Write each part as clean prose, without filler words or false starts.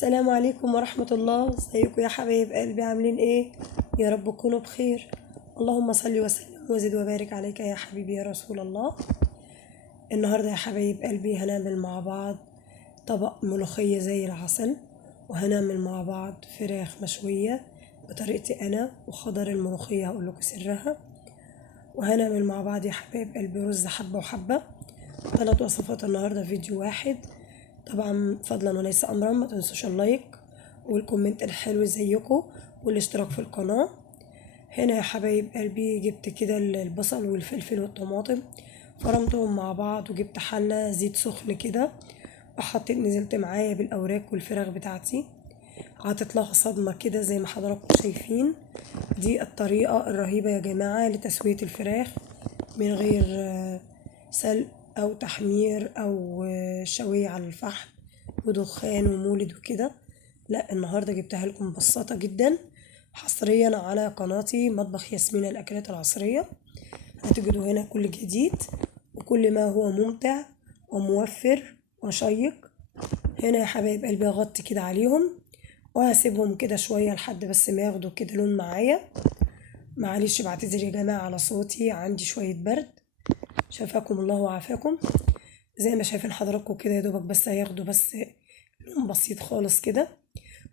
السلام عليكم ورحمة الله. ازيكم يا حبايب قلبي؟ عاملين ايه؟ يا رب تكونوا بخير. اللهم صل وسلم وزد وبارك عليك يا حبيبي يا رسول الله. النهاردة يا حبايب قلبي هنعمل مع بعض طبق ملوخية زي العسل، وهنعمل مع بعض فراخ مشوية بطريقتي انا، وخضر الملوخية هقول لكم سرها. وهنعمل مع بعض يا حبايب قلبي رز حبة وحبة. 3 وصفات النهاردة فيديو واحد. طبعا فضلا وليس امرا ما تنسوش اللايك والكومنت الحلو زيكم والاشتراك في القناة. هنا يا حبايب قلبي جبت كده البصل والفلفل والطماطم، فرمتهم مع بعض، وجبت حلة زيت سخن كده، وحطيت نزلت معايا بالاوراق والفراخ بتاعتي، عطيت لها صدمة كده زي ما حضراتكم شايفين. دي الطريقة الرهيبة يا جماعة لتسوية الفراخ من غير سلق او تحمير او شوية على الفحم ودخان ومولد وكده. لا، النهاردة جبتها لكم ببساطة جدا حصريا على قناتي مطبخ ياسمين الاكلات العصرية. هتجدوا هنا كل جديد وكل ما هو ممتع وموفر وشيق. هنا يا حبايب قلبي اغطي كده عليهم وهسيبهم كده شوية لحد بس ما ياخدوا كده لون معايا. معلش بعتذر يا جماعة على صوتي، عندي شوية برد، شفاكم الله وعافاكم. زي ما شايفين حضراتكم كده يا دوبك بس هياخدوا بس لون بسيط خالص كده،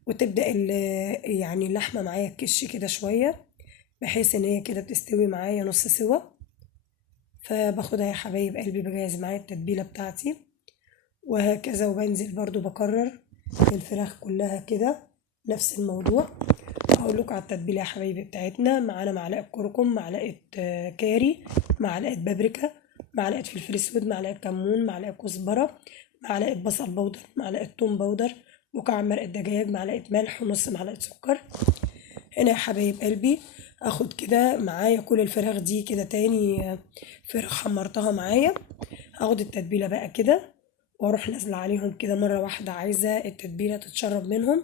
وتبدأ يعني اللحمة معايا تكش كده شوية بحيث ان هي كده بتستوي معايا نص سوا. فباخدها يا حبايب قلبي بجهز معايا التتبيلة بتاعتي، وهكذا وبنزل برضو بكرر الفراخ كلها كده نفس الموضوع. هقول لكم على التتبيله يا حبايبي بتاعتنا. معانا معلقه كركم، معلقه كاري، معلقه بابريكا، معلقه فلفل اسود، معلقه كمون، معلقه كزبره، معلقه بصل بودر، معلقه توم بودر، مكعب مرقه دجاج، معلقه ملح، ونص معلقه سكر. هنا يا حبايب قلبي اخد كده معايا كل الفراخ دي كده تاني، فراخ حمرتها معايا. هاخد التتبيله بقى كده واروح نازله عليهم كده مره واحده، عايزه التتبيله تتشرب منهم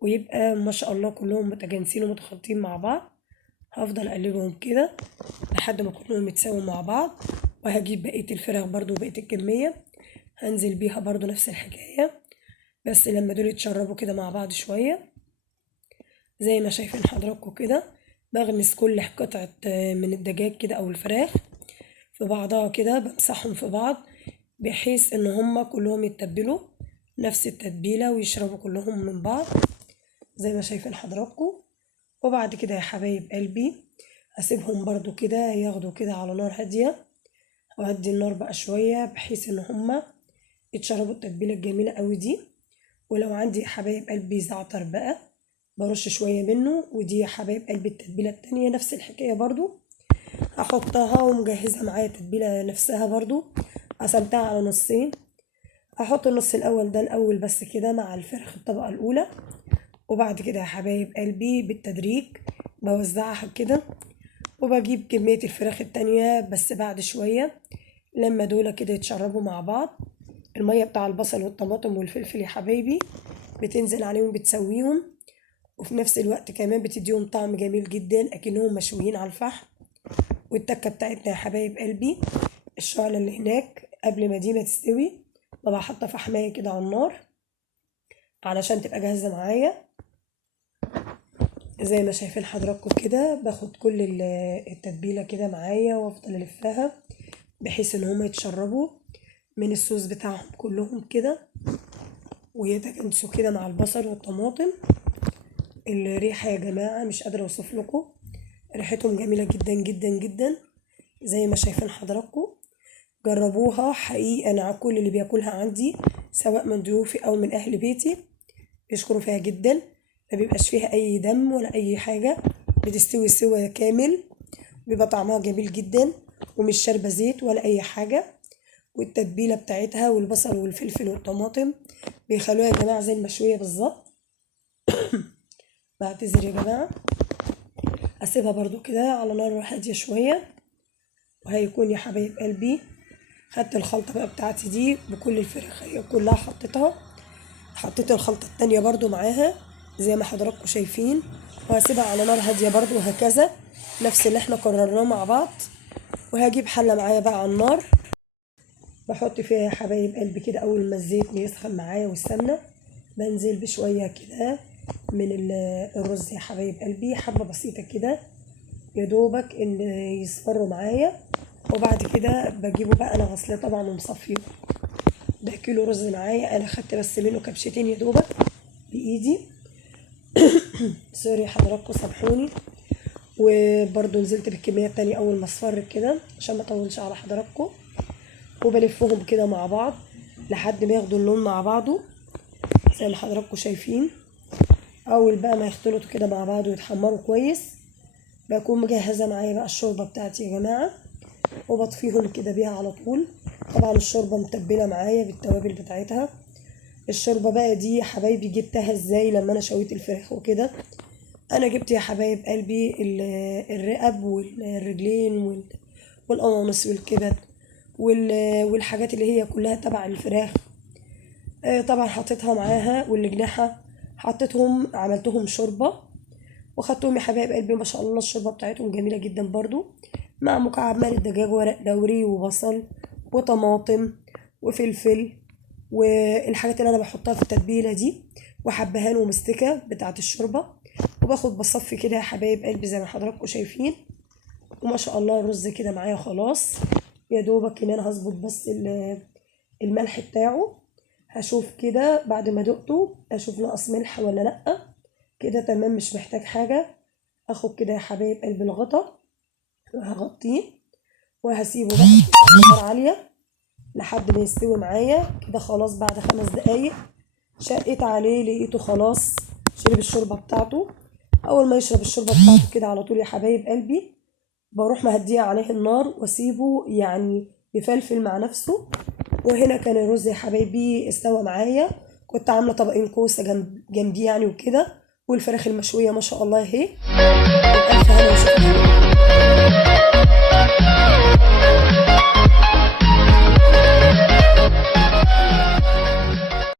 ويبقى ما شاء الله كلهم متجانسين ومتخلطين مع بعض. هفضل اقلبهم كده لحد ما كلهم يتساووا مع بعض، وهجيب بقيه الفراخ برضو بقيه الكميه هنزل بيها برضو نفس الحكايه، بس لما دول يتشربوا كده مع بعض شويه. زي ما شايفين حضراتكم كده بغمس كل قطعه من الدجاج كده او الفراخ في بعضها كده، بمسحهم في بعض بحيث ان هما كلهم يتبلوا نفس التتبيله ويشربوا كلهم من بعض زي ما شايفين حضراتكم. وبعد كده يا حبايب قلبي هسيبهم برضو كده ياخدوا كده على نار هادية، وهدي النار بقى شوية بحيث ان هما يتشربوا التتبيلة الجميلة قوي دي. ولو عندي يا حبايب قلبي زعتر بقى برش شوية منه، ودي يا حبايب قلبي التتبيلة التانية نفس الحكاية برضو هحطها ومجهزة معايا التتبيلة نفسها برضو. قسمتها على نصين، هحط النص الاول ده الاول بس كده مع الفراخ الطبقة الاولى، وبعد كده يا حبايب قلبي بالتدريج بوزعها كده، وبجيب كمية الفراخ التانية بس بعد شوية لما دول كده يتشربوا مع بعض. المية بتاع البصل والطماطم والفلفل يا حبايبي بتنزل عليهم بتسويهم، وفي نفس الوقت كمان بتديهم طعم جميل جدا اكنهم مشويين على الفحم. والتكة بتاعتنا يا حبايب قلبي الشعلة اللي هناك قبل ما دي ما تستوي ببقى حاطة فحماية كده على النار علشان تبقى جاهزة معايا. زي ما شايفين حضراتكم كده باخد كل التتبيلة كده معايا وافضل الفها بحيث ان هما يتشربوا من الصوص بتاعهم كلهم كده ويتجانسوا كده مع البصل والطماطم. الريحة يا جماعة مش قادرة اوصف لكم، ريحتهم جميلة جدا جدا جدا زي ما شايفين حضراتكم. جربوها حقيقة، انا كل اللي بياكلها عندي سواء من ضيوفي او من اهل بيتي بيشكروا فيها جدا. ما بيبقاش فيها اي دم ولا اي حاجة، بتستوي سوا كامل، بيبقى طعمها جميل جدا ومش شاربة زيت ولا اي حاجة. والتتبيلة بتاعتها والبصل والفلفل والطماطم بيخلوها يا جماعة زي المشوية بالظبط. بعتذر يا جماعة. اسيبها برضو كده على نار هادية شوية، وهيكون يا حبايب قلبي خدت الخلطة بقى بتاعتي دي بكل الفراخ هي كلها حطيتها. حطيت الخلطة التانية برضو معاها زي ما حضراتكم شايفين، وهسيبها على نار هادية برضو وهكذا نفس اللي احنا قررناه مع بعض. وهجيب حلة معايا بقى على النار بحط فيها يا حبايب قلبي كده اول ما الزيت يسخن معايا والسمنة، بنزل بشوية كده من الرز يا حبايب قلبي، حبة بسيطة كده يا دوبك ان يصفروا معايا. وبعد كده بجيبه بقى، انا غسلاه طبعا ومصفيه. ده كيلو رز معايا، انا خدت بس منه كبشتين يا دوبك بايدي. سوري حضراتكم سامحوني. وبرضو نزلت بالكمية التانية اول ما اصفر كده عشان ما اطولش على حضراتكم. وبلفهم كده مع بعض لحد ما ياخدوا اللون مع بعضه زي ما حضراتكم شايفين. اول بقى ما يختلطوا كده مع بعض ويتحمروا كويس، بكون مجهزه معايا بقى الشوربه بتاعتي يا جماعه، وبطفيهم كده بيها على طول. طبعا الشوربه متبله معايا بالتوابل بتاعتها. الشوربه بقى دي يا حبايبي جبتها ازاي؟ لما انا شويت الفراخ وكده، انا جبت يا حبايب قلبي الرقب والرجلين والقوانص والكبد والحاجات اللي هي كلها تبع الفراخ. طبعا حطيتها معاها والجناحة، حطيتهم عملتهم شوربة وخدتهم يا حبايب قلبي. ما شاء الله الشوربة بتاعتهم جميلة جدا برضو، مع مكعب مرق دجاج ورق لوري وبصل وطماطم وفلفل والحاجات اللي انا بحطها في التتبيلة دي، وحبهان ومستكة بتاعة الشوربة. وباخد بصفي كده يا حبايب قلبي زي ما حضراتكم شايفين. وما شاء الله الرز كده معايا خلاص، يا دوبك ان انا هظبط بس الملح بتاعه. هشوف كده بعد ما دقته، اشوف ناقص ملح ولا لا. كده تمام مش محتاج حاجة. اخد كده يا حبايب قلب الغطا وهغطيه وهسيبه بقى على نار عالية لحد ما يستوي معايا كده. خلاص بعد 5 دقايق شقيت عليه لقيته خلاص شرب الشوربة بتاعته. اول ما يشرب الشوربة بتاعته كده على طول يا حبايب قلبي بروح مهديه عليه النار واسيبه يعني يفلفل مع نفسه. وهنا كان الرز يا حبايبي استوى معايا. كنت عامله طبقين كوسه جنبيه يعني وكده، والفراخ المشويه ما شاء الله اهي. الف هنا وشكرا.